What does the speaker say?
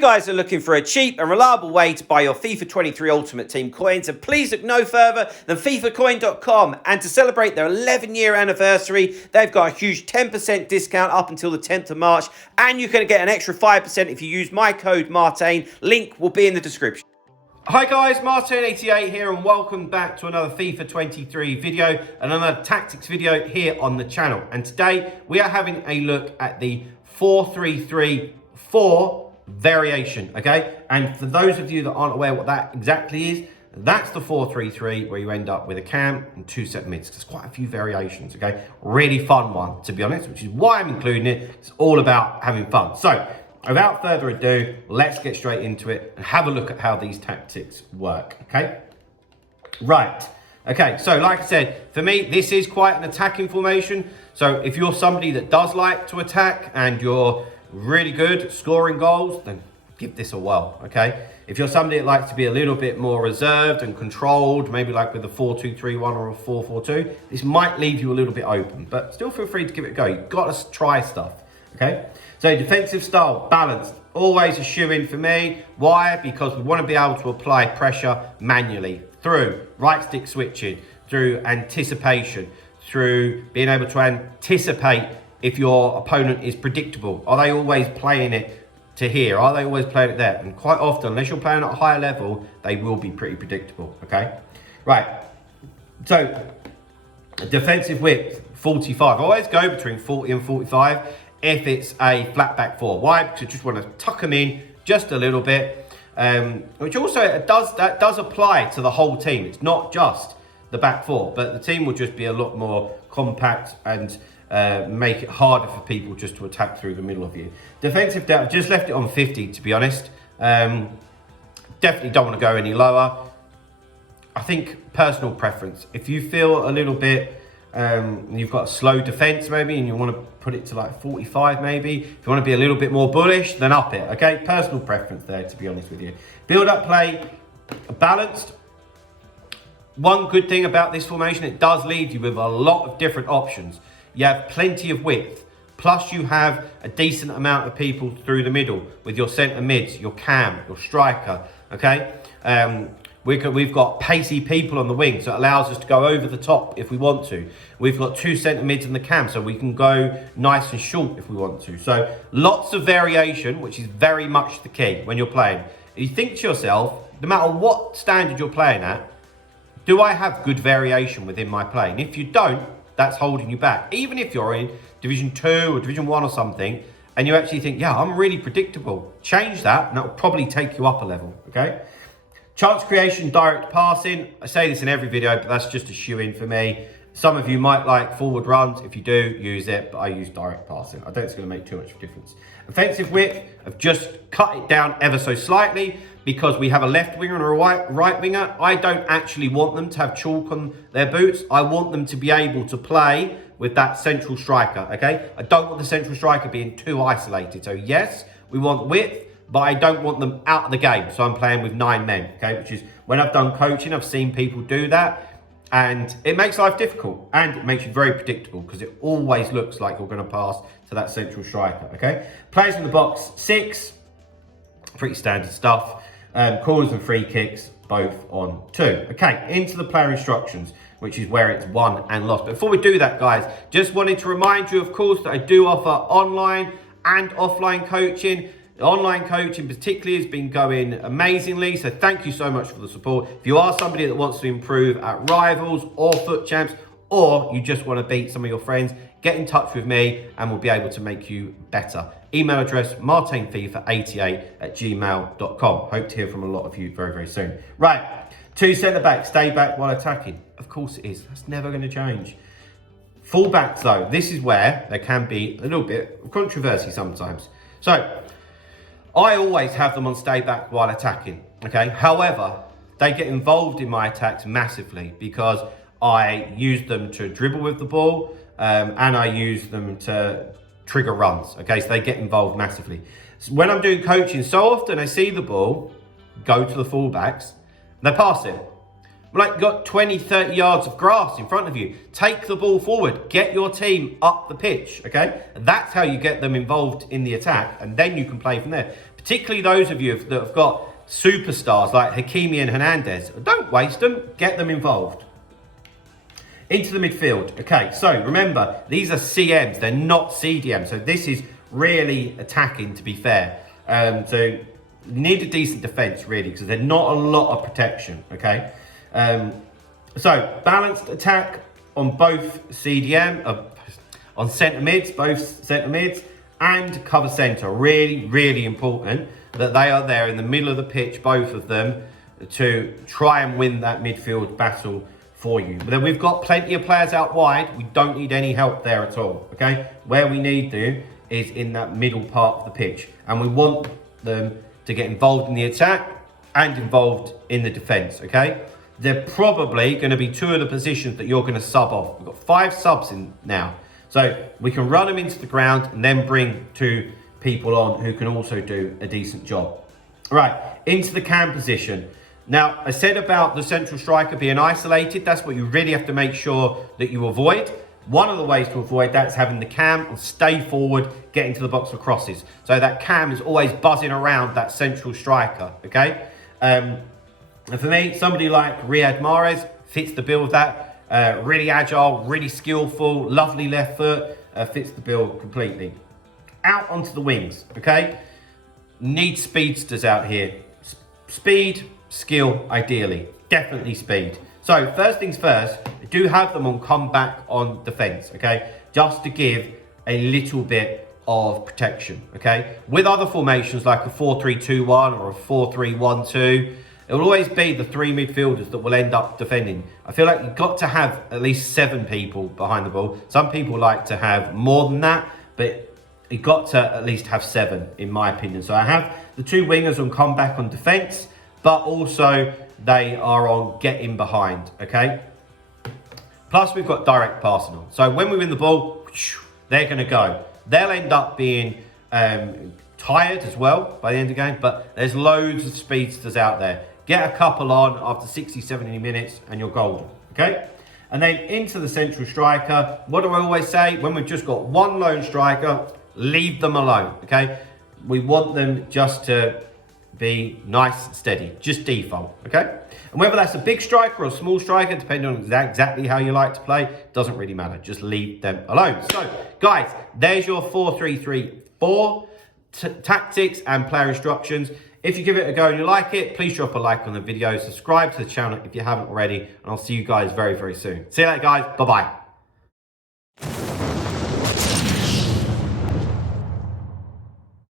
guys are looking for a cheap and reliable way to buy your FIFA 23 Ultimate Team coins, and please look no further than FIFAcoin.com. And to celebrate their 11-year anniversary, they've got a huge 10% discount up until the 10th of March, and you can get an extra 5% if you use my code Martain. Link will be in the description. Hi guys, Martain88 here, and welcome back to another FIFA 23 video and another tactics video here on the channel. And today we are having a look at the 4-3-3-4 variation, okay? And for those of you that aren't aware what that exactly is, that's the 4-3-3 where you end up with a cam and two set mids. There's quite a few variations, okay? Really fun one, to be honest, which is why I'm including it. It's all about having fun. So without further ado, let's get straight into it and have a look at how these tactics work, okay? Right, okay, so like I said, for me, this is quite an attacking formation. So if you're somebody that does like to attack and you're really good at scoring goals, then give this a whirl, okay? If you're somebody that likes to be a little bit more reserved and controlled, maybe like with a 4-2-3-1 or a 4-4-2, this might leave you a little bit open, but still feel free to give it a go. You've got to try stuff, okay? So defensive style, balanced, always a shoe-in for me. Why? Because we want to be able to apply pressure manually through right stick switching, through anticipation, through being able to anticipate if your opponent is predictable. Are they always playing it to here? Are they always playing it there? And quite often, unless you're playing at a higher level, they will be pretty predictable, okay? Right, so defensive width, 45. I always go between 40 and 45 if it's a flat back four. Why? Because you just want to tuck them in just a little bit, which also that does apply to the whole team. It's not just the back four, but the team will just be a lot more compact and make it harder for people just to attack through the middle of you. Defensive depth, I've just left it on 50 to be honest. Definitely don't want to go any lower. I think personal preference. If you feel a little bit, you've got a slow defense maybe and you want to put it to like 45 maybe. If you want to be a little bit more bullish, then up it, okay? Personal preference there, to be honest with you. Build up play, balanced. One good thing about this formation, it does leave you with a lot of different options. You have plenty of width, plus you have a decent amount of people through the middle with your centre mids, your cam, your striker, okay? We've got pacey people on the wing, so it allows us to go over the top if we want to. We've got two centre mids in the cam, so we can go nice and short if we want to. So lots of variation, which is very much the key when you're playing. You think to yourself, no matter what standard you're playing at, do I have good variation within my play? And if you don't, that's holding you back. Even if you're in Division 2 or Division 1 or something, and you actually think, yeah, I'm really predictable. Change that, and that will probably take you up a level, okay? Chance creation, direct passing. I say this in every video, but that's just a shoe-in for me. Some of you might like forward runs. If you do, use it, but I use direct passing. I don't think it's going to make too much of a difference. Offensive width, I've just cut it down ever so slightly because we have a left winger and a right winger. I don't actually want them to have chalk on their boots. I want them to be able to play with that central striker, okay? I don't want the central striker being too isolated. So yes, we want width, but I don't want them out of the game. So I'm playing with 9 men, okay? Which is, when I've done coaching, I've seen people do that. And it makes life difficult. And it makes you very predictable because it always looks like you're going to pass to that central striker, okay? Players in the box, 6. Pretty standard stuff. Corners and free kicks, both on 2. Okay, into the player instructions, which is where it's won and lost. But before we do that, guys, just wanted to remind you, of course, that I do offer online and offline coaching. Online coaching particularly has been going amazingly, so thank you so much for the support. If you are somebody that wants to improve at Rivals or Foot Champs, or you just want to beat some of your friends, get in touch with me and we'll be able to make you better. Email address, martainfifa88@gmail.com. Hope to hear from a lot of you very, very soon. Right, 2 centre backs, stay back while attacking. Of course it is, that's never going to change. Full backs though, this is where there can be a little bit of controversy sometimes. So, I always have them on stay back while attacking, okay? However, they get involved in my attacks massively because I use them to dribble with the ball and I use them to trigger runs, okay? So they get involved massively. So when I'm doing coaching, so often I see the ball go to the fullbacks, they pass it. Like, you've got 20, 30 yards of grass in front of you. Take the ball forward. Get your team up the pitch, okay? That's how you get them involved in the attack, and then you can play from there. particularly those of you that have got superstars like Hakimi and Hernandez. Don't waste them, get them involved. Into the midfield. Okay, so remember, these are CMs, they're not CDMs. So this is really attacking, to be fair. So you need a decent defense, really, because there's not a lot of protection, okay? So balanced attack on both CDM, on centre mids, both centre mids, and cover centre. Really, really important that they are there in the middle of the pitch, both of them, to try and win that midfield battle for you. But then we've got plenty of players out wide. We don't need any help there at all, okay? Where we need to is in that middle part of the pitch. And we want them to get involved in the attack and involved in the defence, okay? They're probably going to be two of the positions that you're going to sub off. We've got 5 subs in now. So we can run them into the ground and then bring 2 people on who can also do a decent job. Right, into the cam position. Now, I said about the central striker being isolated. That's what you really have to make sure that you avoid. One of the ways to avoid that is having the cam stay forward, get into the box for crosses. So that cam is always buzzing around that central striker, okay? And for me, somebody like Riyad Mahrez fits the bill of that. Really agile, really skillful, lovely left foot, fits the bill completely. Out onto the wings, okay? Need speedsters out here. Speed, skill, ideally. Definitely speed. So first things first, do have them on comeback on defense, okay? Just to give a little bit of protection, okay? With other formations like a 4-3-2-1 or a 4-3-1-2, it will always be the 3 midfielders that will end up defending. I feel like you've got to have at least 7 people behind the ball. Some people like to have more than that, but you've got to at least have 7, in my opinion. So I have the 2 wingers on comeback on defense, but also they are on getting behind, okay? Plus we've got direct passing on. So when we win the ball, they're going to go. They'll end up being tired as well by the end of the game, but there's loads of speedsters out there. Get a couple on after 60, 70 minutes and you're golden, okay? And then into the central striker. What do I always say? When we've just got one lone striker, leave them alone, okay? We want them just to be nice and steady, just default, okay? And whether that's a big striker or a small striker, depending on exactly how you like to play, doesn't really matter. Just leave them alone. So, guys, there's your 4-3-3-4 tactics and player instructions. If you give it a go and you like it, please drop a like on the video. Subscribe to the channel if you haven't already. And I'll see you guys very, very soon. See you later, guys. Bye-bye.